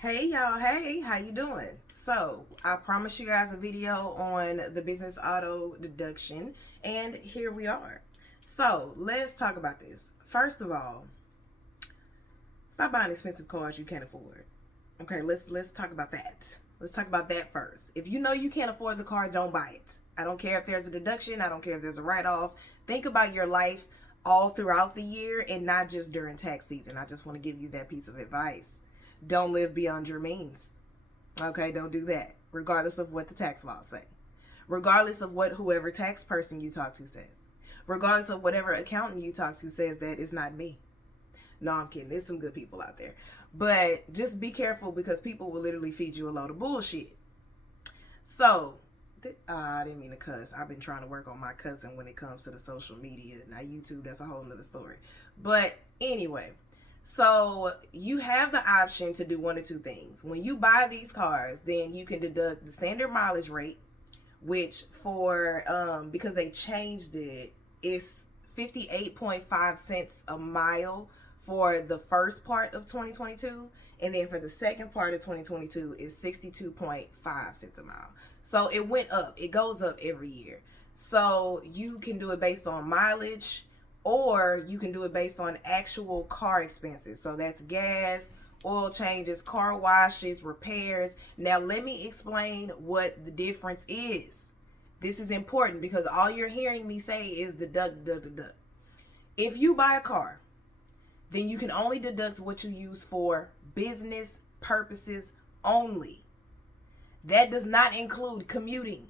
Hey y'all, hey, how you doing? So, I promised you guys a video on the business auto deduction, and here we are. So, let's talk about this. First of all, stop buying expensive cars you can't afford. Okay, let's talk about that. Let's talk about that first. If you know you can't afford the car, don't buy it. I don't care if there's a deduction, I don't care if there's a write-off. Think about your life all throughout the year and not just during tax season. I just want to give you that piece of advice. Don't live beyond your means. Okay, don't do that, regardless of what the tax laws say, regardless of what whoever tax person you talk to says, regardless of whatever accountant you talk to says that it's not me. No, I'm kidding. There's some good people out there. But just be careful because people will literally feed you a load of bullshit. So, I didn't mean to cuss. I've been trying to work on my cussing when it comes to the social media. Now, YouTube, that's a whole nother story. But anyway, so you have the option to do one or two things. When you buy these cars, then you can deduct the standard mileage rate, which because they changed it, it's 58.5 cents a mile for the first part of 2022, and then for the second part of 2022 is 62.5 cents a mile. So it went up. It goes up every year. So you can do it based on mileage, or you can do it based on actual car expenses. So that's gas, oil changes, car washes, repairs. Now let me explain what the difference is. This is important because all you're hearing me say is deduct. If you buy a car, then you can only deduct what you use for business purposes only. That does not include commuting.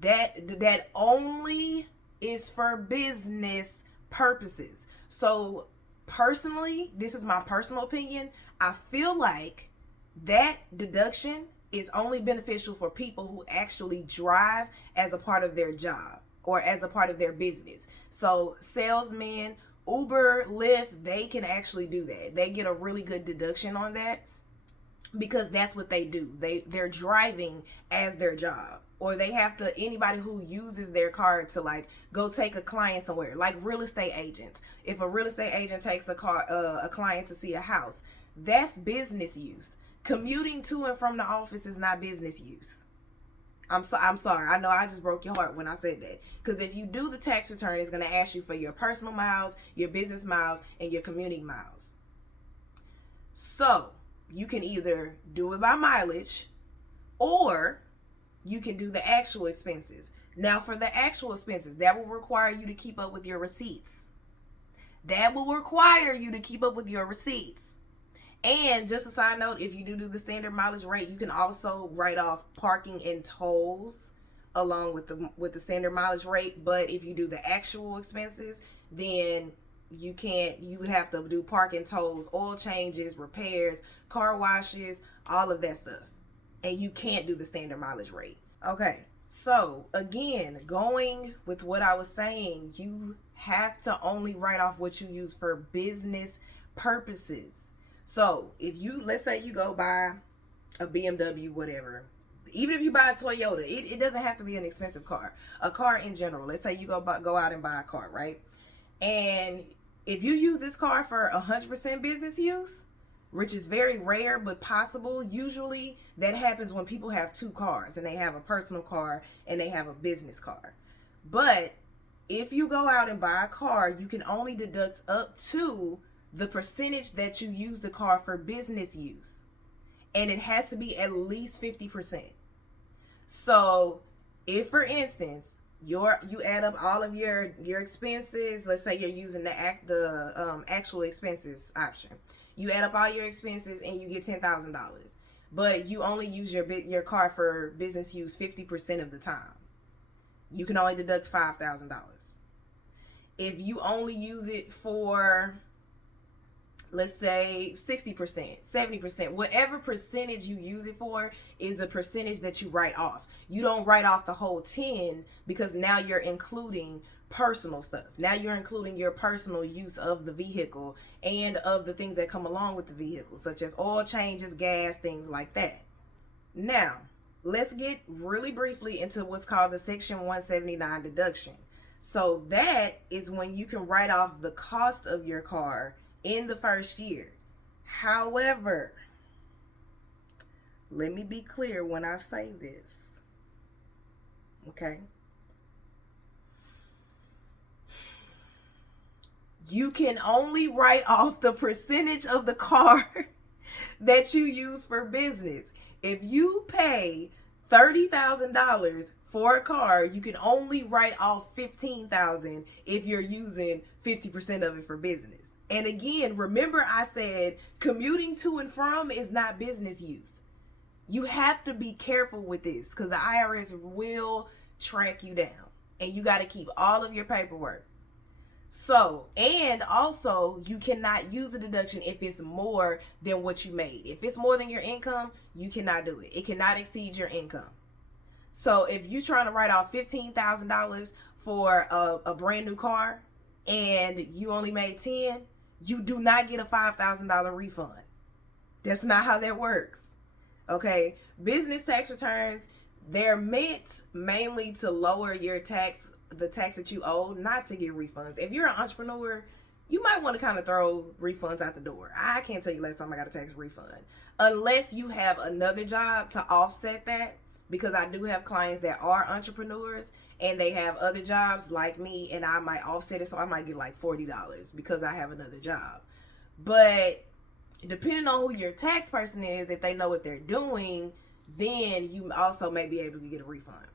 That only is for business purposes. So personally, this is my personal opinion, I feel like that deduction is only beneficial for people who actually drive as a part of their job or as a part of their business. So salesmen, Uber, Lyft, they can actually do that. They get a really good deduction on that because that's what they do. They're driving as their job, or they have to, anybody who uses their car to like go take a client somewhere, like real estate agents. If a real estate agent takes a client to see a house, that's business use. Commuting to and from the office is not business use. I'm sorry. I know I just broke your heart when I said that. Because if you do the tax return, it's going to ask you for your personal miles, your business miles, and your commuting miles. So you can either do it by mileage, or you can do the actual expenses. Now, for the actual expenses, that will require you to keep up with your receipts. And just a side note, if you do the standard mileage rate, you can also write off parking and tolls along with the standard mileage rate. But if you do the actual expenses, then you can't. You have to do parking, tolls, oil changes, repairs, car washes, all of that stuff. And you can't do the standard mileage rate. Okay, so again, going with what I was saying, you have to only write off what you use for business purposes. So if you, let's say you go buy a BMW, whatever, even if you buy a Toyota, it doesn't have to be an expensive car. A car in general, let's say you go out and buy a car, right? And if you use this car for 100% business use, which is very rare but possible, usually that happens when people have two cars and they have a personal car and they have a business car. But if you go out and buy a car, you can only deduct up to the percentage that you use the car for business use, and it has to be at least 50%. So if, for instance, you add up all of your expenses, let's say you're using the actual expenses option, you add up all your expenses and you get $10,000, but you only use your car for business use 50% of the time, you can only deduct $5,000. If you only use it for, let's say, 60%, 70%, whatever percentage you use it for is the percentage that you write off. You don't write off the whole 10 because now you're including personal stuff. Now you're including your personal use of the vehicle and of the things that come along with the vehicle, such as oil changes, gas, things like that. Now, let's get really briefly into what's called the Section 179 deduction. So that is when you can write off the cost of your car in the first year. However, Let me be clear when I say this. Okay? You can only write off the percentage of the car that you use for business. If you pay $30,000 for a car, you can only write off $15,000 if you're using 50% of it for business. And again, remember I said commuting to and from is not business use. You have to be careful with this because the IRS will track you down, and you got to keep all of your paperwork. So, and also, you cannot use the deduction if it's more than what you made. If it's more than your income, you cannot do it. It cannot exceed your income. So, if you're trying to write off $15,000 for a brand new car and you only made 10, you do not get a $5,000 refund. That's not how that works. Okay? Business tax returns, they're meant mainly to lower your tax, the tax that you owe, not to get refunds. If you're an entrepreneur, you might want to kind of throw refunds out the door. I can't tell you last time I got a tax refund. Unless you have another job to offset that, because I do have clients that are entrepreneurs and they have other jobs like me, and I might offset it, so I might get like $40 because I have another job. But depending on who your tax person is, if they know what they're doing, then you also may be able to get a refund.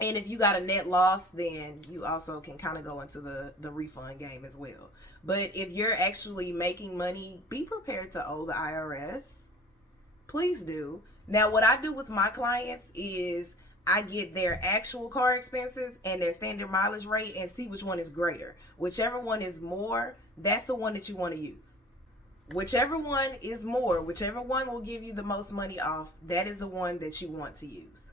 And if you got a net loss, then you also can kind of go into the refund game as well. But if you're actually making money, be prepared to owe the IRS. Please do. Now, what I do with my clients is I get their actual car expenses and their standard mileage rate and see which one is greater. Whichever one is more, that's the one that you want to use. Whichever one is more, whichever one will give you the most money off, that is the one that you want to use.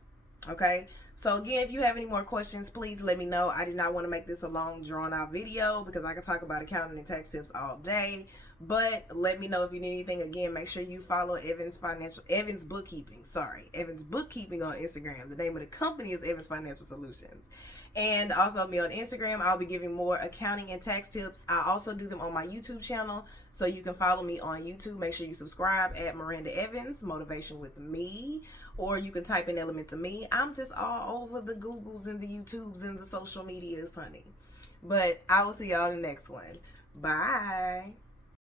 Okay? So again, if you have any more questions, please let me know. I did not want to make this a long, drawn-out video because I could talk about accounting and tax tips all day. But let me know if you need anything. Again, make sure you follow Evans Bookkeeping on Instagram. The name of the company is Evans Financial Solutions. And also me on Instagram. I'll be giving more accounting and tax tips. I also do them on my YouTube channel, so you can follow me on YouTube. Make sure you subscribe at Miranda Evans, Motivation with Me, or you can type in Element of Me. I'm just all over the Googles and the YouTubes and the social medias, honey. But I will see y'all in the next one. Bye.